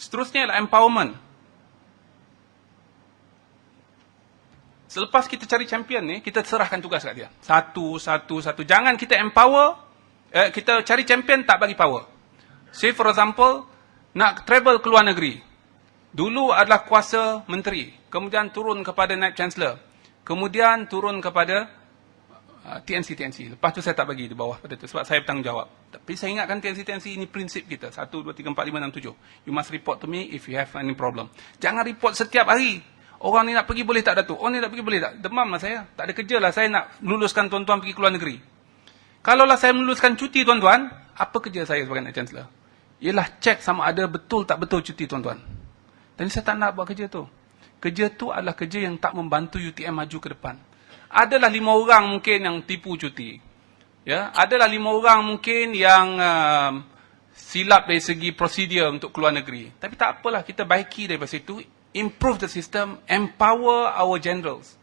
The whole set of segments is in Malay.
Seterusnya ialah empowerment. Selepas kita cari champion ni, kita serahkan tugas kat dia. Satu. Jangan kita empower, kita cari champion tak bagi power. Say for example, nak travel ke luar negeri. Dulu adalah kuasa menteri, kemudian turun kepada Naib Chancellor, kemudian turun kepada TNC. Lepas tu saya tak bagi di bawah pada tu sebab saya bertanggungjawab. Tapi saya ingatkan TNC ini prinsip kita. 1, 2, 3, 4, 5, 6, 7. You must report to me if you have any problem. Jangan report setiap hari. Orang ni nak pergi boleh tak, Datuk? Orang ni nak pergi boleh tak? Demam lah saya. Tak ada kerja lah. Saya nak luluskan tuan-tuan pergi ke luar negeri. Kalaulah saya meluluskan cuti tuan-tuan, apa kerja saya sebagai Naib Chancellor? Ialah cek sama ada betul tak betul cuti tuan-tuan. Dan saya tak nak buat kerja tu. Kerja tu adalah kerja yang tak membantu UTM maju ke depan. Adalah 5 orang mungkin yang tipu cuti. Ya, adalah 5 orang mungkin yang silap dari segi prosedur untuk keluar negeri. Tapi tak apalah, kita baiki daripada situ. Improve the system, empower our generals.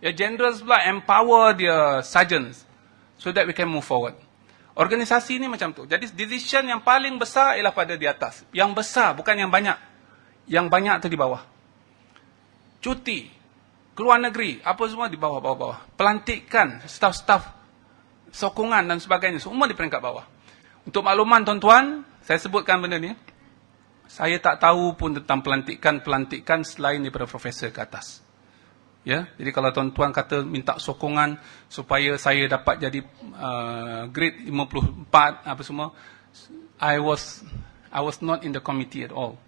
Ya, generals pula empower their sergeants so that we can move forward. Organisasi ni macam tu. Jadi decision yang paling besar ialah pada di atas. Yang besar, bukan yang banyak. Yang banyak tu di bawah. Cuti, keluar negeri, apa semua di bawah. Pelantikan, staf-staf, sokongan dan sebagainya, semua di peringkat bawah. Untuk makluman tuan-tuan, saya sebutkan benda ni. Saya tak tahu pun tentang pelantikan selain daripada profesor ke atas. Ya, jadi kalau tuan-tuan kata minta sokongan supaya saya dapat jadi grade 54 apa semua, I was not in the committee at all.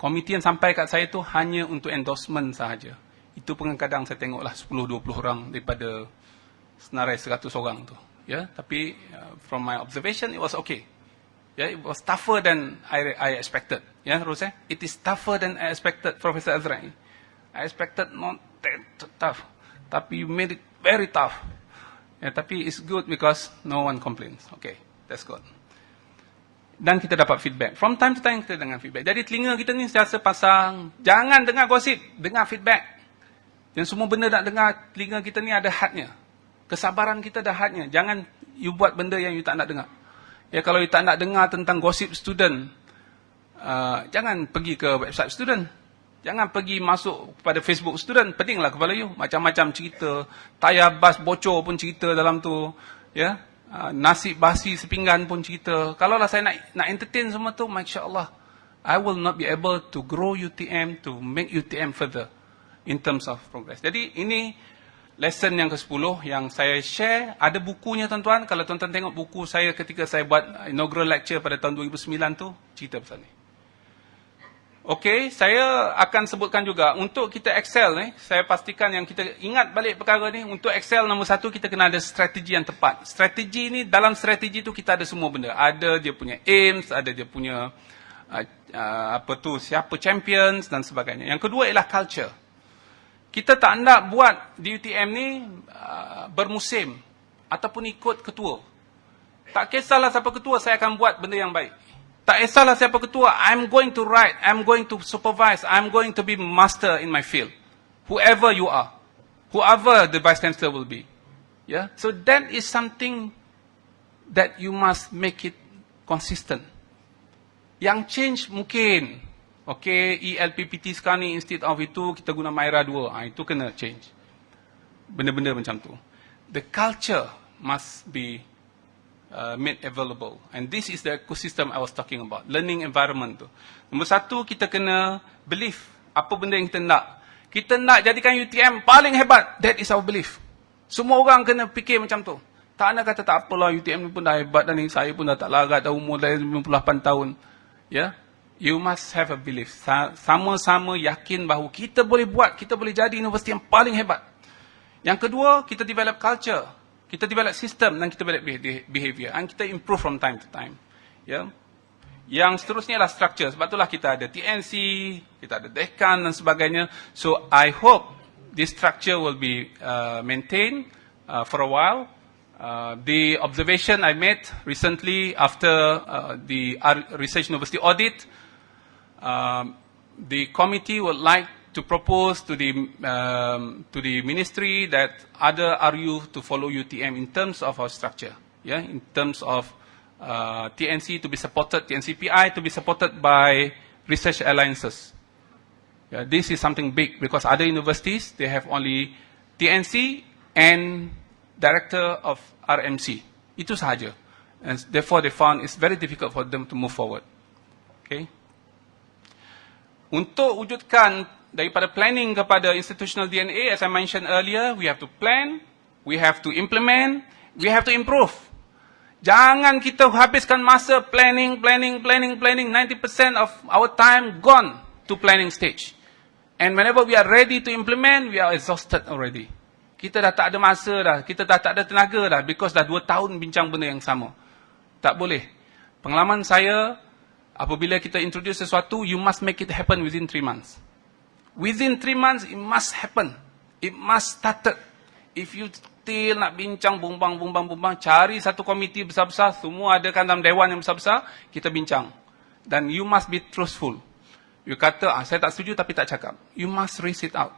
Komiti yang sampai kat saya tu hanya untuk endorsement sahaja. Itu pun kadang saya tengoklah 10-20 orang daripada senarai 100 orang tu. Ya, tapi from my observation it was okay. Yeah, it was tougher than I expected. Yeah, Rose? It is tougher than I expected, Professor Azra'i. I expected not that tough. Tapi you made it very tough. Yeah, tapi it's good because no one complains. Okay, that's good. Dan kita dapat feedback. From time to time kita dengar feedback. Jadi telinga kita ni sentiasa pasang. Jangan dengar gosip, dengar feedback. Dan semua benda nak dengar, telinga kita ni ada hadnya. Kesabaran kita ada hadnya. Jangan you buat benda yang you tak nak dengar. Ya, kalau you tak nak dengar tentang gosip student, jangan pergi ke website student. Jangan pergi masuk kepada Facebook student. Peninglah kepala you. Macam-macam cerita. Tayar bas bocor pun cerita dalam tu. Ya, nasi basi sepinggan pun cerita. Kalaulah saya nak entertain semua tu, Masya Allah, I will not be able to grow UTM, to make UTM further in terms of progress. Jadi ini lesson yang ke-10 yang saya share. Ada bukunya tuan-tuan. Kalau tuan-tuan tengok buku saya ketika saya buat inaugural lecture pada tahun 2009 tu, cerita pasal ni. Okey, saya akan sebutkan juga untuk kita excel ni, saya pastikan yang kita ingat balik perkara ni, untuk excel nombor 1 kita kena ada strategi yang tepat. Strategi ni, dalam strategi tu kita ada semua benda. Ada dia punya aims, ada dia punya siapa champions dan sebagainya. Yang kedua ialah culture. Kita tak nak buat di UTM ni bermusim ataupun ikut ketua. Tak kisahlah siapa ketua, saya akan buat benda yang baik. Tak kisahlah siapa ketua, I'm going to write, I'm going to supervise, I'm going to be master in my field. Whoever you are, whoever the Vice Chancellor will be. Yeah? So that is something that you must make it consistent. Yang change mungkin, okay, ELPPT sekarang ni instead of itu, kita guna Myra 2. Itu kena change. Benda-benda macam tu. The culture must be made available. And this is the ecosystem I was talking about. Learning environment tu. Nombor 1, kita kena believe apa benda yang kita nak. Kita nak jadikan UTM paling hebat. That is our belief. Semua orang kena fikir macam tu. Tak nak kata tak apalah, UTM ni pun dah hebat dah ni. Saya pun dah tak larat, dah umur dah 58 tahun. Ya? You must have a belief. Sama-sama yakin bahawa kita boleh buat, kita boleh jadi universiti yang paling hebat. Yang kedua, kita develop culture. Kita develop system dan kita develop behavior. And kita improve from time to time. Ya? Yang seterusnya adalah structure. Sebab itulah kita ada TNC, kita ada dekan dan sebagainya. So, I hope this structure will be maintained for a while. The observation I made recently after the Research University audit, the committee would like to propose to the ministry that other RU to follow UTM in terms of our structure, yeah, in terms of TNC to be supported, TNCPI to be supported by research alliances. This is something big because other universities, they have only TNC and director of RMC. Itu sahaja. And therefore, they found it's very difficult for them to move forward. Okay. Untuk wujudkan daripada planning kepada institutional DNA, as I mentioned earlier, we have to plan, we have to implement, we have to improve. Jangan kita habiskan masa planning, 90% of our time gone to planning stage. And whenever we are ready to implement, we are exhausted already. Kita dah tak ada masa dah, kita dah tak ada tenaga dah, because dah 2 tahun bincang benda yang sama. Tak boleh. Pengalaman saya, apabila kita introduce sesuatu, you must make it happen within 3 months. Within 3 months, it must happen. It must started. If you still nak bincang, bumbang, cari satu komiti besar-besar, semua adakan dalam dewan yang besar-besar, kita bincang. Dan you must be truthful. You kata, saya tak setuju tapi tak cakap. You must raise it out.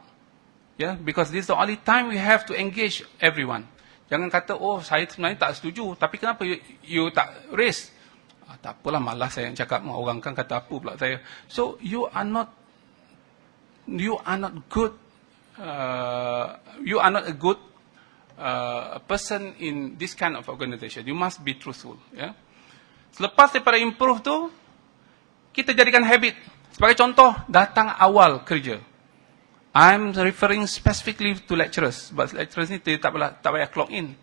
Because this is the only time we have to engage everyone. Jangan kata, oh saya sebenarnya tak setuju, tapi kenapa you tak raise? Tak apalah, malas saya yang cakap, orang kan kata apa pula saya. So you are not good, you are not a good person in this kind of organization. You must be truthful. Selepas daripada improve tu, kita jadikan habit. Sebagai contoh, datang awal kerja. I'm referring specifically to lecturers. Sebab lecturers ni tak payah clock in.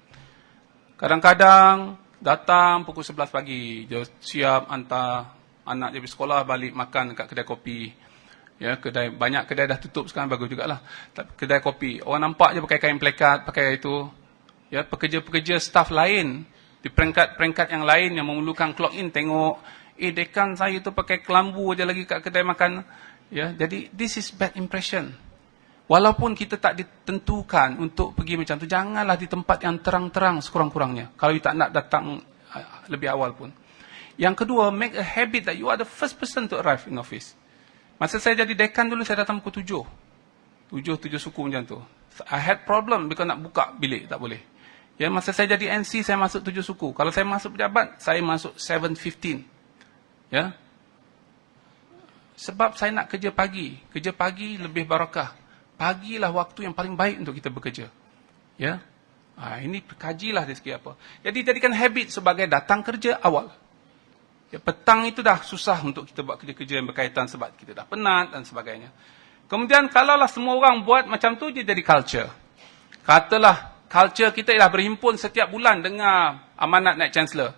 Kadang-kadang datang pukul 11 pagi, dia siap hantar anak dia pergi sekolah, balik makan dekat kedai kopi. Banyak kedai dah tutup sekarang, bagus jugalah. Kedai kopi, orang nampak je pakai kain plekat, pakai itu. Pekerja-pekerja staff lain, di peringkat yang lain yang memerlukan clock in, tengok, dekan saya tu pakai kelambu je lagi kat kedai makan. Jadi this is bad impression. Walaupun kita tak ditentukan untuk pergi macam tu, janganlah di tempat yang terang-terang sekurang-kurangnya. Kalau you tak nak datang lebih awal pun. Yang kedua, make a habit that you are the first person to arrive in office. Masa saya jadi dekan dulu, saya datang pukul 7. 7 suku macam tu. I had problem because nak buka bilik, tak boleh. Masa saya jadi NC, saya masuk 7 suku. Kalau saya masuk pejabat, saya masuk 7:15. Sebab saya nak kerja pagi. Kerja pagi lebih barakah. Pagilah waktu yang paling baik untuk kita bekerja. Ini kajilah dari segi apa. Jadi jadikan habit sebagai datang kerja awal. Petang itu dah susah untuk kita buat kerja-kerja yang berkaitan sebab kita dah penat dan sebagainya. Kemudian kalaulah semua orang buat macam tu, dia jadi culture. Katalah culture kita ialah berhimpun setiap bulan dengar amanat naik chancellor.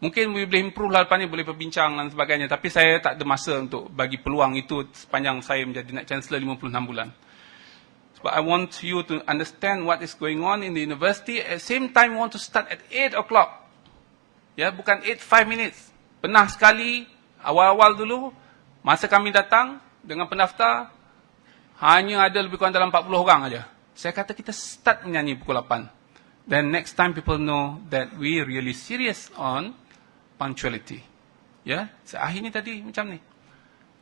Mungkin boleh improve lah lepas ni, boleh berbincang dan sebagainya. Tapi saya tak ada masa untuk bagi peluang itu sepanjang saya menjadi naik chancellor 56 bulan. But I want you to understand what is going on in the university. At the same time, we want to start at 8 o'clock. Bukan 8:05 minutes. Pernah sekali, awal-awal dulu, masa kami datang dengan pendaftar, hanya ada lebih kurang dalam 40 orang aja. Saya kata kita start menyanyi pukul 8. Then next time people know that we really serious on punctuality. Akhirnya tadi macam ni.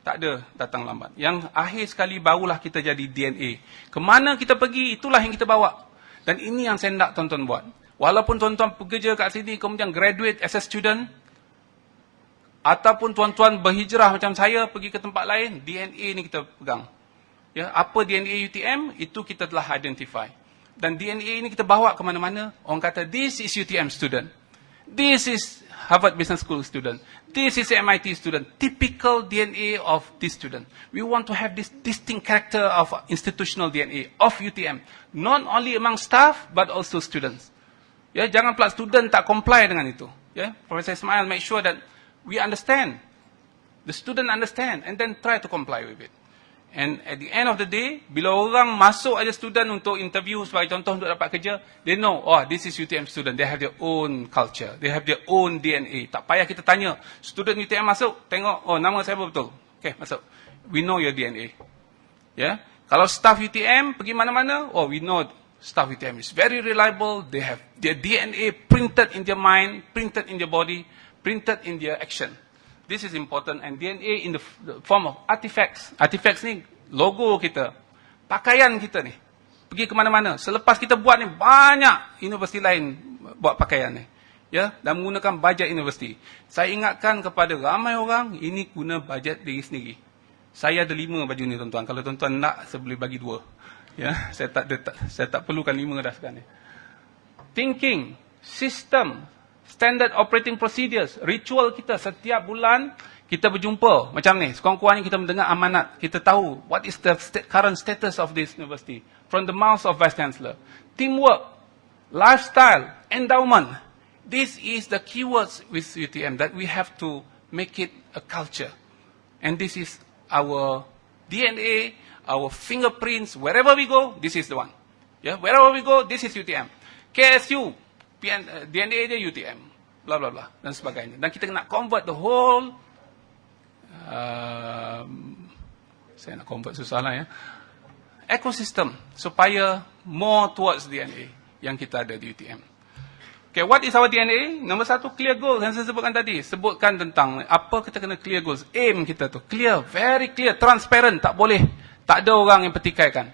Tak ada datang lambat. Yang akhir sekali barulah kita jadi DNA. Kemana kita pergi, itulah yang kita bawa. Dan ini yang saya nak tuan-tuan buat. Walaupun tuan-tuan bekerja kat sini, kemudian graduate as a student, ataupun tuan-tuan berhijrah macam saya, pergi ke tempat lain, DNA ni kita pegang. Apa DNA UTM, itu kita telah identify. Dan DNA ini kita bawa ke mana-mana. Orang kata, this is UTM student. This is Harvard Business School student. This is MIT student. Typical DNA of this student. We want to have this distinct character of institutional DNA of UTM. Not only among staff, but also students. Jangan pula student tak comply dengan itu. Professor Ismail make sure that we understand. The student understand and then try to comply with it. And at the end of the day, bila orang masuk aja student untuk interview sebagai contoh untuk dapat kerja, they know, this is UTM student. They have their own culture. They have their own DNA. Tak payah kita tanya, student UTM masuk, tengok, nama saya betul. Okay, masuk. We know your DNA. Kalau staff UTM pergi mana-mana, we know staff UTM is very reliable. They have their DNA printed in their mind, printed in their body, printed in their action. This is important, and DNA in the form of artifacts. Artifacts ni logo kita, pakaian kita ni. Pergi ke mana-mana. Selepas kita buat ni, banyak universiti lain buat pakaian ni. ya, dan menggunakan bajet universiti. Saya ingatkan kepada ramai orang, ini guna bajet diri sendiri. Saya ada 5 baju ni tuan-tuan. Kalau tuan-tuan nak, saya boleh bagi 2. Ya, saya tak perlukan 5 dah sekarang ni. Thinking, system, standard operating procedures, ritual kita setiap bulan kita berjumpa macam ni. Sekurang-kurangnya kita mendengar amanat. Kita tahu what is the current status of this university from the mouth of Vice Chancellor. Teamwork, lifestyle, endowment. This is the keywords with UTM that we have to make it a culture. And this is our DNA, our fingerprints. Wherever we go, this is the one. Yeah, wherever we go, this is UTM. KSU, DNA dia UTM. Blah, blah, blah. Dan sebagainya. Dan kita nak convert the whole saya nak convert susah lah ya. Ecosystem supaya more towards DNA yang kita ada di UTM. Okay, what is our DNA? Nombor 1, clear goals yang saya sebutkan tadi. Sebutkan tentang apa kita kena clear goals. Aim kita tu clear, very clear, transparent. Tak boleh, tak ada orang yang pertikaikan.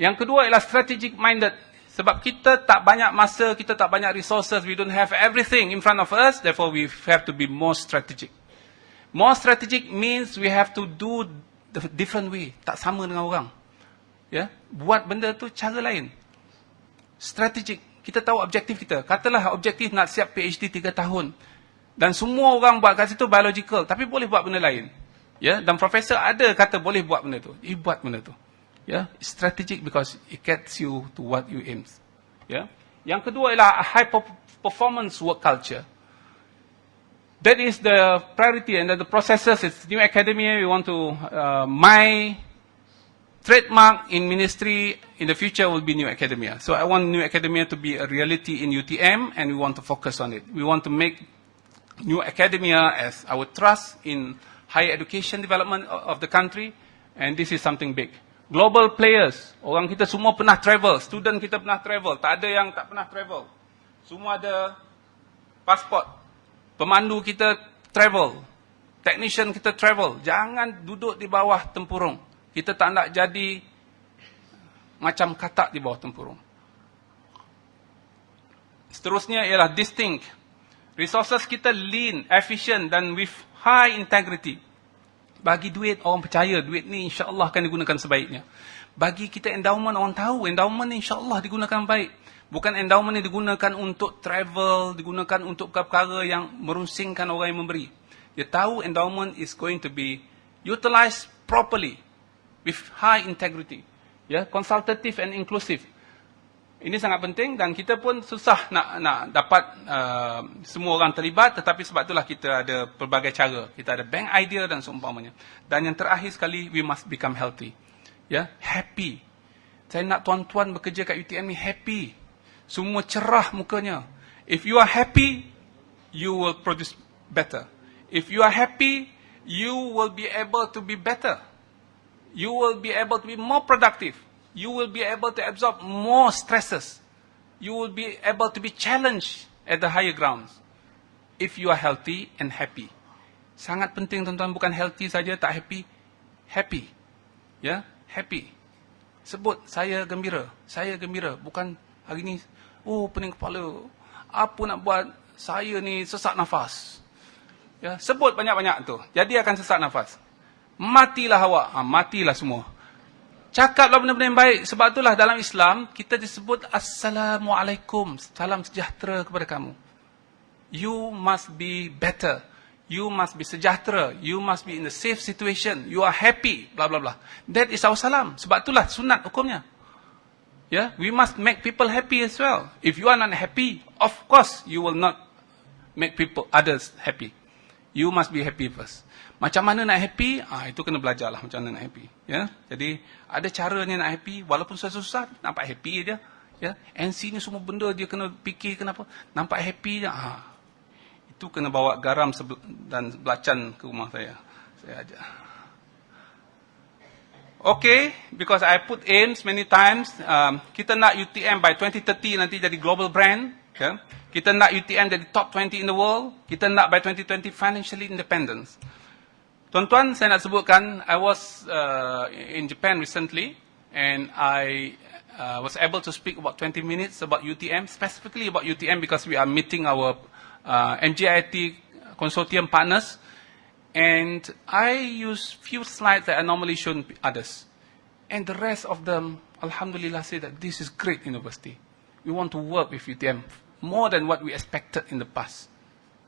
Yang kedua ialah strategic minded. Sebab kita tak banyak masa, kita tak banyak resources, we don't have everything in front of us, therefore we have to be more strategic. More strategic means we have to do the different way. Tak sama dengan orang. Ya, buat benda tu cara lain. Strategic. Kita tahu objektif kita. Katalah objektif nak siap PhD 3 tahun. Dan semua orang buat kat situ biological. Tapi boleh buat benda lain. Ya, dan profesor ada kata boleh buat benda tu. Buat benda tu. Ya, strategic because it gets you to what you aims. Ya. Yang kedua ialah high performance work culture. That is the priority, and the processes. It's new academia. We want to my trademark in ministry in the future will be new academia. So I want new academia to be a reality in UTM, and we want to focus on it. We want to make new academia as our trust in higher education development of the country, and this is something big. Global players, orang kita semua pernah travel, student kita pernah travel, tak ada yang tak pernah travel. Semua ada pasport. Pemandu kita travel, technician kita travel. Jangan duduk di bawah tempurung. Kita tak nak jadi macam katak di bawah tempurung. Seterusnya ialah distinct. Resources kita lean, efficient dan with high integrity. Bagi duit, orang percaya duit ni insya-Allah akan digunakan sebaiknya. Bagi kita endowment, orang tahu endowment ni insya-Allah digunakan baik. Bukan endowment ni digunakan untuk travel, digunakan untuk perkara-perkara yang merusingkan orang yang memberi. Dia tahu endowment is going to be utilized properly with high integrity. Ya, consultative and inclusive. Ini sangat penting dan kita pun susah nak dapat semua orang terlibat, tetapi sebab itulah kita ada pelbagai cara. Kita ada bank idea dan seumpamanya. Dan yang terakhir sekali, we must become healthy. Ya, happy. Saya nak tuan-tuan bekerja kat UTM ni happy. Semua cerah mukanya. If you are happy, you will produce better. If you are happy, you will be able to be better. You will be able to be more productive. You will be able to absorb more stresses. You will be able to be challenged at the higher grounds. If you are healthy and happy. Sangat penting tuan-tuan, bukan healthy saja, tak happy. Happy. Ya, happy. Sebut, saya gembira. Saya gembira. Bukan hari ni, oh pening kepala. Apa nak buat? Saya ni sesak nafas. Ya, sebut banyak-banyak tu. Jadi akan sesak nafas. Matilah awak. Matilah semua. Cakaplah benda-benda yang baik. Sebab itulah dalam Islam, kita disebut Assalamualaikum. Salam sejahtera kepada kamu. You must be better. You must be sejahtera. You must be in a safe situation. You are happy. Blah, blah, blah. That is our salam. Sebab itulah sunat hukumnya. Yeah, we must make people happy as well. If you are not happy, of course, you will not make others happy. You must be happy first. Macam mana nak happy? Itu kena belajarlah macam mana nak happy. Ya, jadi ada caranya nak happy, walaupun susah-susah, nampak happy je. Ya, NC ni semua benda dia kena fikir kenapa, nampak happy je. Itu kena bawa garam dan belacan ke rumah saya. Saya ajar. Okay, because I put aims many times. Kita nak UTM by 2030 nanti jadi global brand. Okay? Kita nak UTM jadi top 20 in the world. Kita nak by 2020 financially independence. Tuan-tuan, saya nak sebutkan, I was in Japan recently and I was able to speak about 20 minutes about UTM, specifically about UTM because we are meeting our MJIT consortium partners. And I use few slides that I normally show others. And the rest of them, alhamdulillah, say that this is great university. We want to work with UTM more than what we expected in the past.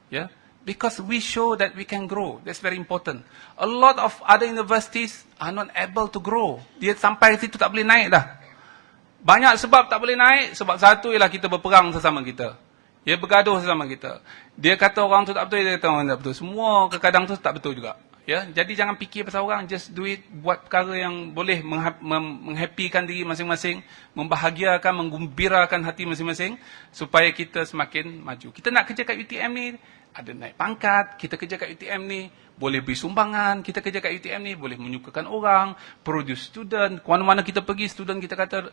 Yeah? Because we show that we can grow. That's very important. A lot of other universities are not able to grow. Dia sampai situ tak boleh naik dah. Banyak sebab tak boleh naik. Sebab satu ialah kita berperang sesama kita. Ya, bergaduh sesama kita. Dia kata orang tu tak betul, dia kata orang tak betul. Semua kadang tu tak betul juga. Ya, jadi jangan fikir pasal orang, just do it, buat perkara yang boleh menghappykan diri masing-masing, membahagiakan, menggembirakan hati masing-masing, supaya kita semakin maju. Kita nak kerja kat UTM ni, ada naik pangkat, kita kerja kat UTM ni, boleh beri sumbangan, kita kerja kat UTM ni, boleh menyukakan orang, produce student, ke mana-mana kita pergi, student kita kata,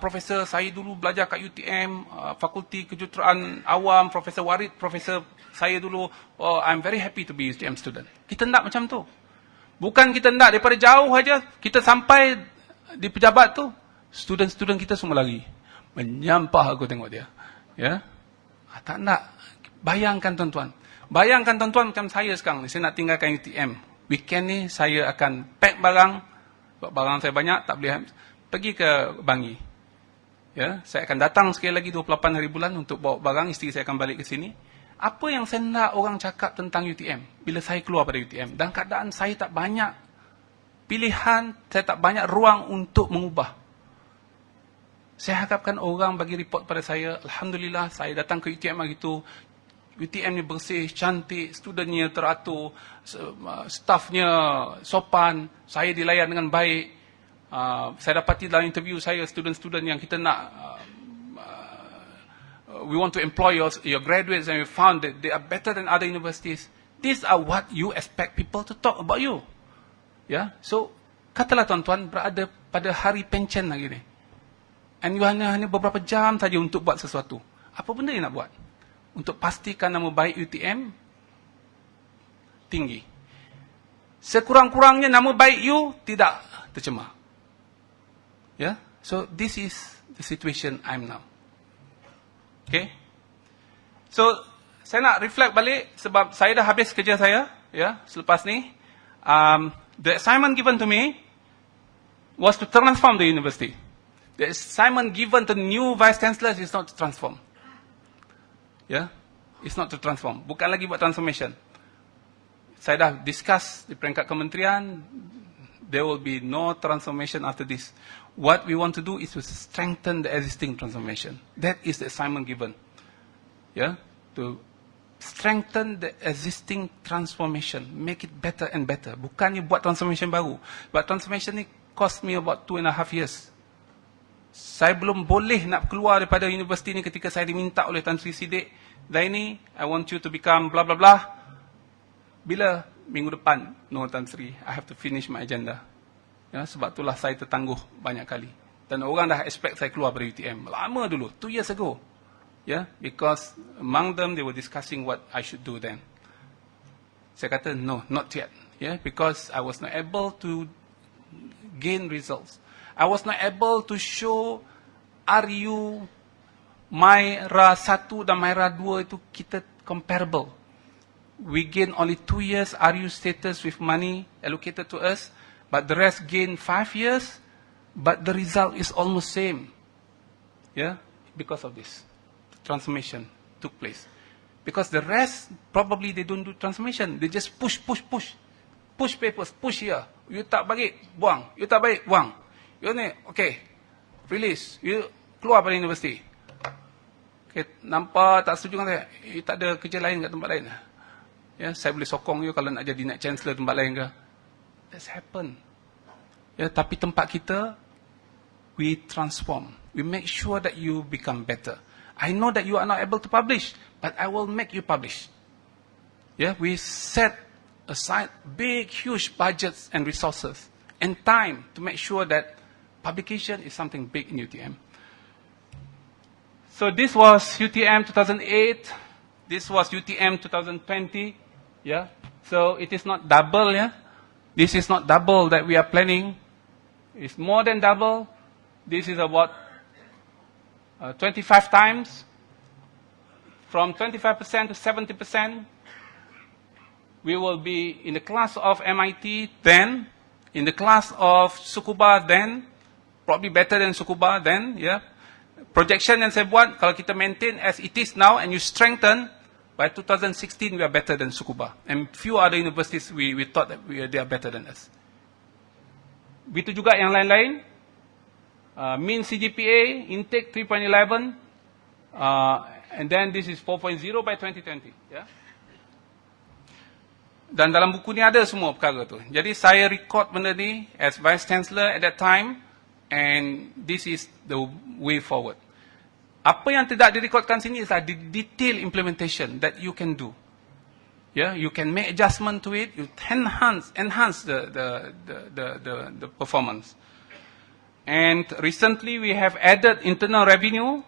Profesor, saya dulu belajar kat UTM, Fakulti Kejuruteraan Awam, Profesor Warid, Profesor saya dulu, I'm very happy to be UTM student. Kita nak macam tu. Bukan kita nak daripada jauh aja, kita sampai di pejabat tu, student-student kita semua lari. Menyampah aku tengok dia. Ya, tak nak. Bayangkan tuan-tuan. Bayangkan tuan-tuan macam saya sekarang ni, saya nak tinggalkan UTM. Weekend ni saya akan pack barang, barang saya banyak, tak boleh pergi ke Bangi. Ya, saya akan datang sekali lagi 28 hari bulan untuk bawa barang, isteri saya akan balik ke sini. Apa yang saya nak orang cakap tentang UTM bila saya keluar pada UTM? Dan keadaan saya tak banyak pilihan, saya tak banyak ruang untuk mengubah. Saya harapkan orang bagi report pada saya, alhamdulillah saya datang ke UTM hari itu, UTM ni bersih, cantik, studentnya teratur, staffnya sopan, saya dilayan dengan baik. Saya dapati dalam interview saya, student-student yang kita nak, we want to employ your graduates and we found that they are better than other universities. These are what you expect people to talk about you. Yeah? So, katalah tuan-tuan berada pada hari pencen lagi ni. And you hanya beberapa jam saja untuk buat sesuatu. Apa benda yang nak buat? Untuk pastikan nama baik UTM tinggi. Sekurang-kurangnya nama baik you tidak tercemar. Yeah? So, this is the situation I'm now. Okay? So, saya nak reflect balik sebab saya dah habis kerja saya, ya, selepas ni. The assignment given to me was to transform the university. The assignment given to new vice chancellors is not to transform. Yeah? It's not to transform. Bukan lagi buat transformation. Saya dah discuss di peringkat kementerian, there will be no transformation after this. What we want to do is to strengthen the existing transformation. That is the assignment given. Yeah? To strengthen the existing transformation. Make it better and better. Bukannya buat transformation baru. But transformation ni cost me about 2.5 years. Saya belum boleh nak keluar daripada universiti ni ketika saya diminta oleh Tan Sri Siddiq, Zaini, I want you to become blah blah blah. Bila? Minggu depan. No, Tan Sri, I have to finish my agenda. Ya, sebab itulah saya tertangguh banyak kali. Dan orang dah expect saya keluar dari UTM. Lama dulu, 2 years ago. Yeah, because among them, they were discussing what I should do then. Saya kata, no, not yet. Yeah, because I was not able to gain results. I was not able to show RU, Myra 1 dan Myra 2 itu kita comparable. We gain only 2 years RU status with money allocated to us. But the rest gain 5 years, but the result is almost same. Yeah, because of this. Transformation took place. Because the rest, probably they don't do transformation. They just push. Push papers, push here. You tak bagi, buang. You tak baik, buang. You ni, okay, release. You keluar dari universiti. Okay, nampak tak setuju dengan saya? You tak ada kerja lain kat tempat lain? Ya, saya boleh sokong you kalau nak jadi nak chancellor tempat lain ke? That's happened. Ya, tapi tempat kita, we transform. We make sure that you become better. I know that you are not able to publish, but I will make you publish. Yeah, we set aside big, huge budgets and resources and time to make sure that publication is something big in UTM. So this was UTM 2008. This was UTM 2020. Yeah, so it is not double. Yeah. This is not double that we are planning. It's more than double. This is about 25 times, from 25% to 70%. We will be in the class of MIT then, in the class of Tsukuba then, probably better than Tsukuba then, yeah. Projection yang saya buat, kalau kita maintain as it is now and you strengthen, by 2016 we are better than Tsukuba. And few other universities we thought that they are better than us. Begitu juga yang lain-lain. Mean CGPA, intake 3.11, and then this is 4.0 by 2020. Yeah? Dan dalam buku ni ada semua perkara tu. Jadi saya record benda ni as Vice Chancellor at that time, and this is the way forward. Apa yang tidak direkodkan sini is the detailed implementation that you can do. Yeah, you can make adjustment to it, you enhance the performance. And recently we have added internal revenue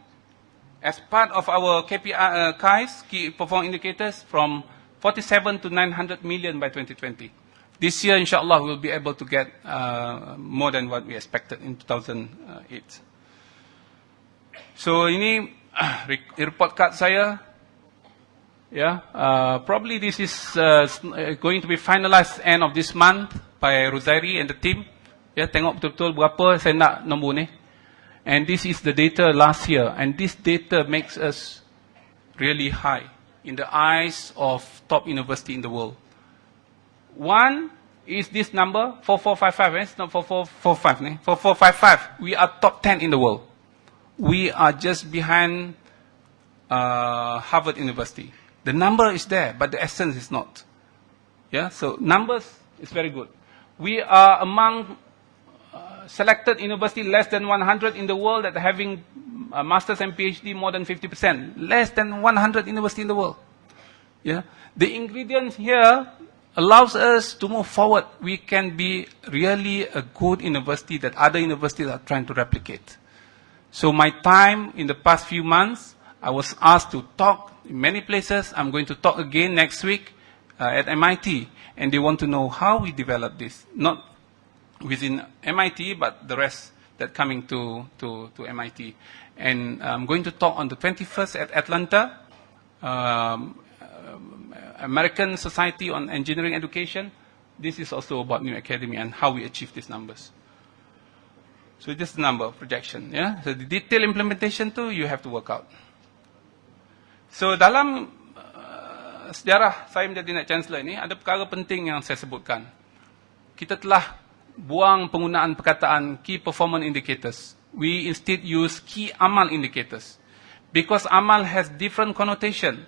as part of our KPIs, key performance indicators, from 47 to 900 million by 2020. This year, inshallah, we'll be able to get more than what we expected in 2008. So ini report card saya. Yeah, probably this is going to be finalized end of this month by Rosairi and the team. Ya, tengok betul-betul berapa saya nak nombor ni. And this is the data last year. And this data makes us really high in the eyes of top university in the world. One is this number, 4455. It's not 4445. 4455. We are top 10 in the world. We are just behind Harvard University. The number is there, but the essence is not. Yeah, so numbers is very good. We are among selected university less than 100 in the world that are having a master's and PhD more than 50%. Less than 100 university in the world. Yeah, the ingredients here allows us to move forward. We can be really a good university that other universities are trying to replicate. So my time in the past few months, I was asked to talk in many places. I'm going to talk again next week at MIT. And they want to know how we develop this. Not within MIT, but the rest that coming to MIT. And I'm going to talk on the 21st at Atlanta, American Society on Engineering Education. This is also about New Academy and how we achieve these numbers. So this is the number projection. Yeah? So the detailed implementation too, you have to work out. So dalam sejarah saya menjadi Net Chancellor ini, ada perkara penting yang saya sebutkan. Kita telah buang penggunaan perkataan key performance indicators. We instead use key amal indicators. Because amal has different connotation.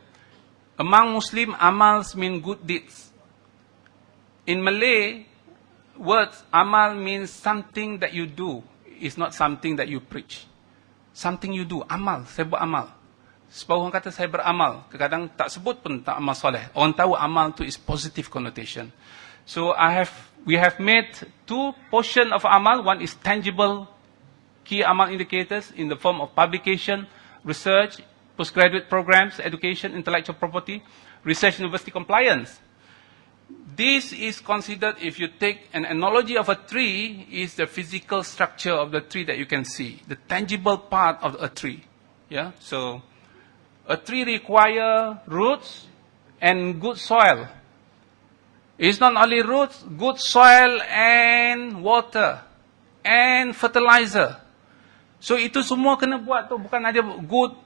Among Muslim, amals mean good deeds. In Malay, words, amal means something that you do. It's not something that you preach. Something you do, amal, saya buat amal. Sebab orang kata saya beramal. Kadang-kadang tak sebut pun tak amal soleh. Orang tahu amal tu is positive connotation. So we have made two portions of amal. One is tangible key amal indicators in the form of publication, research, postgraduate programs, education, intellectual property, research university compliance. This is considered, if you take an analogy of a tree, is the physical structure of the tree that you can see, the tangible part of a tree. Yeah, so a tree requires roots and good soil. It's not only roots, good soil and water and fertilizer. So itu semua kena buat tu, bukan ada good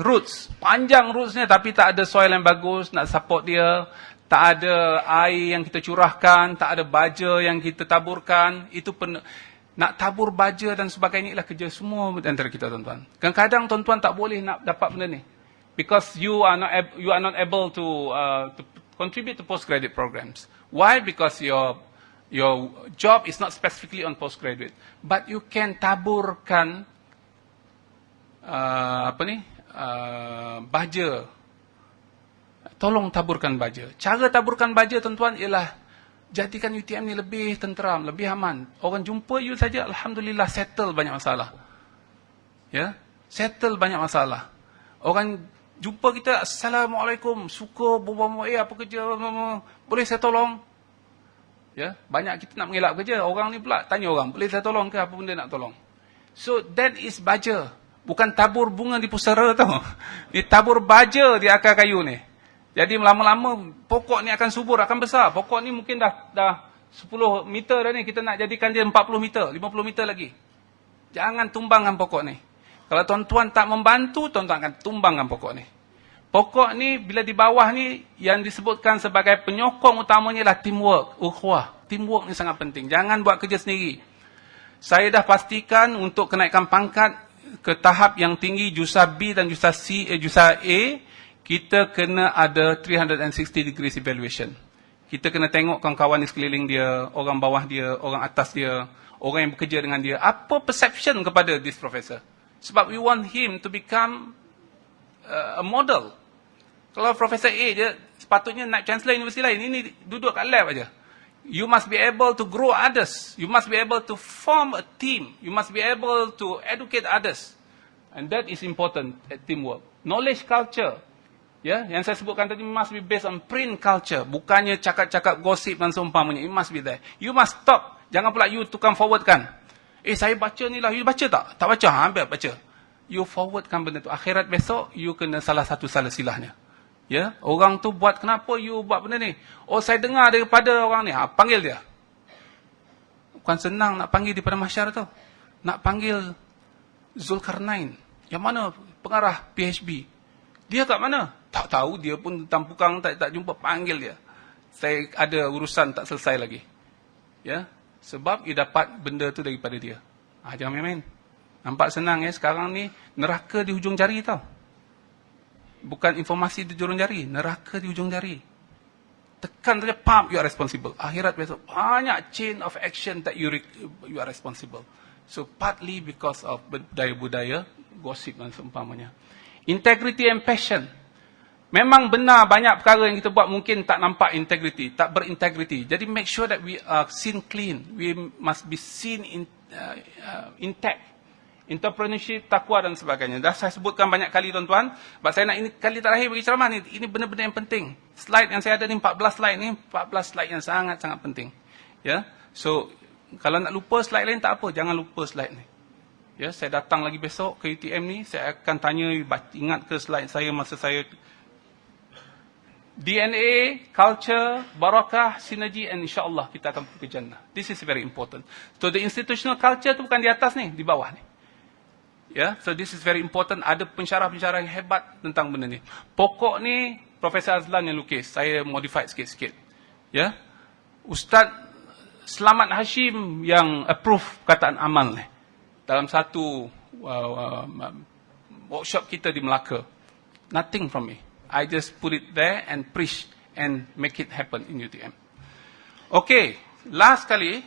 roots, panjang rootsnya tapi tak ada soil yang bagus nak support dia, tak ada air yang kita curahkan, tak ada baja yang kita taburkan. Itu nak tabur baja dan sebagainya ialah kerja semua antara kita, tuan-tuan. Kadang-kadang tuan-tuan tak boleh nak dapat benda ni because you are not able to contribute to postgraduate programs. Why? Because your job is not specifically on postgraduate, but you can taburkan baja. Tolong taburkan baja. Cara taburkan baja, tuan-tuan, ialah jadikan UTM ni lebih tenteram, lebih aman. Orang jumpa you saja, alhamdulillah, settle banyak masalah. Ya, settle banyak masalah. Orang jumpa kita, assalamualaikum, suka berbual, apa kerja, boleh saya tolong? Ya, banyak kita nak mengelak kerja, orang ni pula tanya orang, boleh saya tolong ke apa benda nak tolong. So that is baja, bukan tabur bunga di pusara tau. Ni tabur baja di akar kayu ni. Jadi lama-lama pokok ni akan subur, akan besar. Pokok ni mungkin dah 10 meter dah ni, kita nak jadikan dia 40 meter, 50 meter lagi. Jangan tumbangkan pokok ni. Kalau tuan-tuan tak membantu, tuan-tuan akan tumbangkan pokok ni. Pokok ni bila di bawah ni yang disebutkan sebagai penyokong utamanya adalah teamwork, ukhuwah. Teamwork ni sangat penting. Jangan buat kerja sendiri. Saya dah pastikan untuk kenaikan pangkat ke tahap yang tinggi, jurusa B dan jurusa A, kita kena ada 360 degrees evaluation. Kita kena tengok kawan-kawan di sekeliling dia, orang bawah dia, orang atas dia, orang yang bekerja dengan dia. Apa perception kepada this professor? Sebab we want him to become a model. Kalau Profesor A dia sepatutnya naik chancellor universiti lain, ini duduk kat lab aja. You must be able to grow others. You must be able to form a team. You must be able to educate others. And that is important at teamwork. Knowledge culture. Ya, yang saya sebutkan tadi must be based on print culture. Bukannya cakap-cakap gosip dan seumpamanya. It must be there. You must stop. Jangan pula you tukang forwardkan. Saya baca ni lah. You baca tak? Tak baca. Ambil baca. You forwardkan benda tu. Akhirat besok, you kena salah satu salah silahnya. Ya, orang tu buat, kenapa you buat benda ni? Oh, saya dengar daripada orang ni. Panggil dia. Bukan senang nak panggil daripada masyarakat tu. Nak panggil Zulkarnain. Yang mana pengarah PHB. Dia kat mana? Tak tahu, dia pun tampukang tak jumpa, panggil dia. Saya ada urusan tak selesai lagi. Ya, sebab you dapat benda tu daripada dia. Jangan main-main. Nampak senang ya, sekarang ni neraka di hujung jari tau. Bukan informasi di hujung jari, neraka di hujung jari. Tekan saja, pam, you are responsible. Akhirat besok, banyak chain of action that you are responsible. So, partly because of budaya-budaya, gosip dan seumpamanya. Integrity and passion. Memang benar banyak perkara yang kita buat mungkin tak nampak integrity, tak berintegrity. Jadi, make sure that we are seen clean. We must be seen intact. Entrepreneurship, takwa dan sebagainya. Dah saya sebutkan banyak kali tuan-tuan. Sebab saya nak ini kali terakhir bagi ceramah ni. Ini benda-benda yang penting. Slide yang saya ada ni 14 slide ni. 14 slide yang sangat-sangat penting. Ya. So, kalau nak lupa slide lain tak apa. Jangan lupa slide ni. Ya, saya datang lagi besok ke UTM ni. Saya akan tanya, ingat ke slide saya masa saya DNA, culture, barakah, synergy and insyaAllah kita akan pergi ke jannah. This is very important. So, the institutional culture tu bukan di atas ni, di bawah ni. Ya, so this is very important. Ada pensyarah-pensyarah yang hebat tentang benda ni. Pokok ni Profesor Azlan yang lukis. Saya modify sikit-sikit. Ya, Ustaz Selamat Hashim yang approve perkataan amal ni dalam satu workshop kita di Melaka. Nothing from me. I just put it there and preach and make it happen in UTM. Okay, last kali.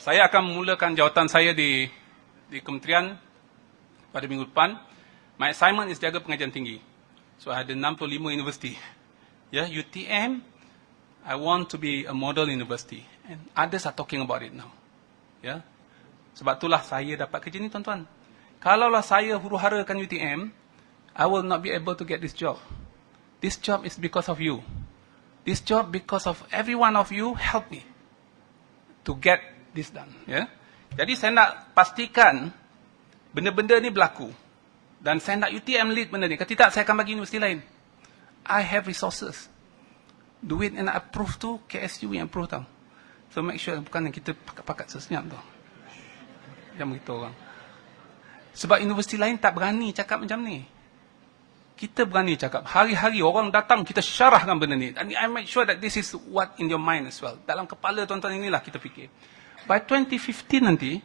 Saya akan memulakan jawatan saya di kementerian pada minggu depan. My assignment is jaga pengajian tinggi. So, ada 65 universiti. Ya, UTM, I want to be a model university. And others are talking about it now. Ya, sebab itulah saya dapat kerja ni, tuan-tuan. Kalaulah saya huru-harakan UTM, I will not be able to get this job. This job is because of you. This job because of every one of you help me to get this done. Ya. Jadi saya nak pastikan benda-benda ni berlaku. Dan saya nak UTM lead benda ni. Kalau tidak, saya akan bagi universiti lain. I have resources. Duit yang nak approve tu, KSU yang approve tau. So make sure bukan yang kita pakat-pakat sesenyap tu. Jangan begitu orang. Sebab universiti lain tak berani cakap macam ni. Kita berani cakap. Hari-hari orang datang, kita syarahkan benda ni. And I make sure that this is what in your mind as well. Dalam kepala tuan-tuan inilah kita fikir. By 2015 nanti,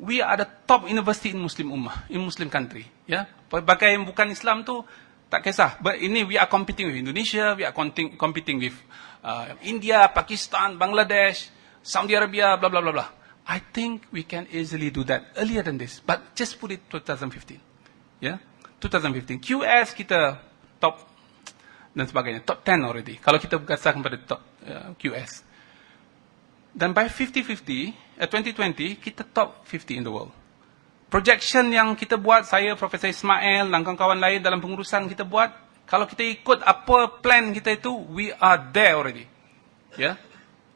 we are the top university in Muslim Ummah, in Muslim country. Ya, pelbagai yang bukan Islam tu tak kisah. But ini we are competing with Indonesia, we are competing with India, Pakistan, Bangladesh, Saudi Arabia, blah blah blah blah. I think we can easily do that earlier than this. But just put it 2015. Ya, 2015. QS kita top dan sebagainya, top 10 already. Kalau kita berdasarkan pada top QS. Dan by 2020, kita top 50 in the world. Projection yang kita buat, saya, Profesor Ismail dan kawan-kawan lain dalam pengurusan kita buat, Kalau kita ikut apa plan kita itu, we are there already. Ya,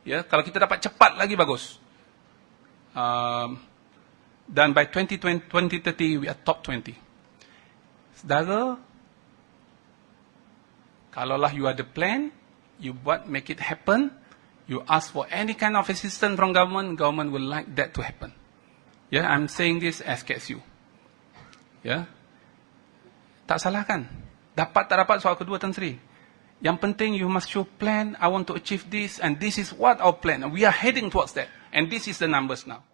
ya. Kalau kita dapat cepat lagi bagus. Dan by 2030 we are top 20. Saudara, kalaulah you ada plan, you buat, make it happen, you ask for any kind of assistance from government, government will like that to happen. Yeah, I'm saying this as KSU. Yeah, tak salah kan? Dapat tak dapat soal kedua, Tan Sri. Yang penting you must show plan, I want to achieve this, and this is what our plan. We are heading towards that. And this is the numbers now.